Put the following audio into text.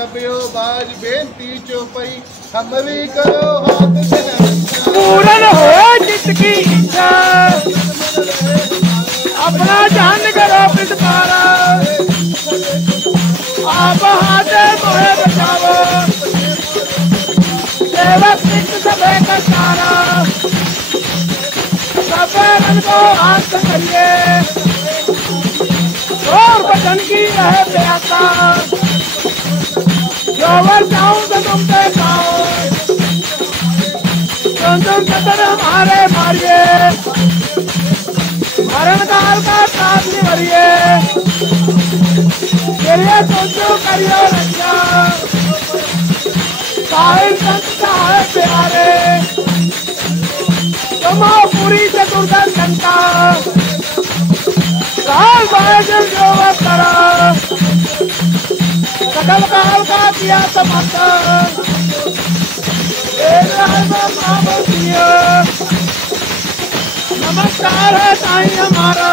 कपियो बाज बेनती चौपई हम भी करो हाथ पूरन हो चित की इच्छा अपना जान करो पिटकारा आप हाथ मोहे बचाओ सेवक सिख सबे का सारा सबे रन को हाथ करिए और बचन की रहे प्यासा जोवर जाऊं तो तुम पे खाओ तुम कदर हमारे मारिए मरण काल का साथ निभरिए तेरे सोचो करियो रक्षा साहिल संत है प्यारे तुम पूरी चतुर्दश जनता काल बाजल जो करा सकल काल का किया समर्थन नमस्कार है साईं हमारा